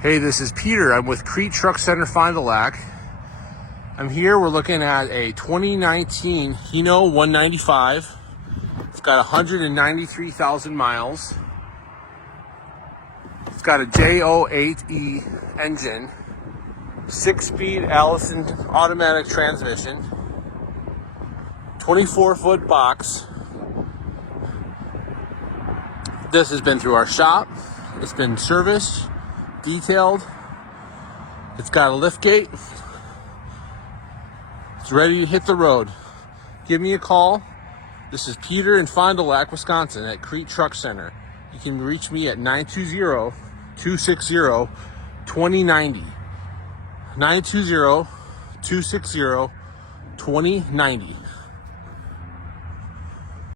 Hey, this is Peter. I'm with Kriete Truck Center, Fond du Lac. I'm here. We're looking at a 2019 HINO 195. It's got 193,000 miles. It's got a J08E engine, 6-speed Allison automatic transmission, 24-foot box. This has been through our shop. It's been serviced, detailed. It's got a lift gate. It's ready to hit the road. Give me a call. This is Peter in Fond du Lac, Wisconsin at Kriete Truck Center. You can reach me at 920-260-2090. 920-260-2090.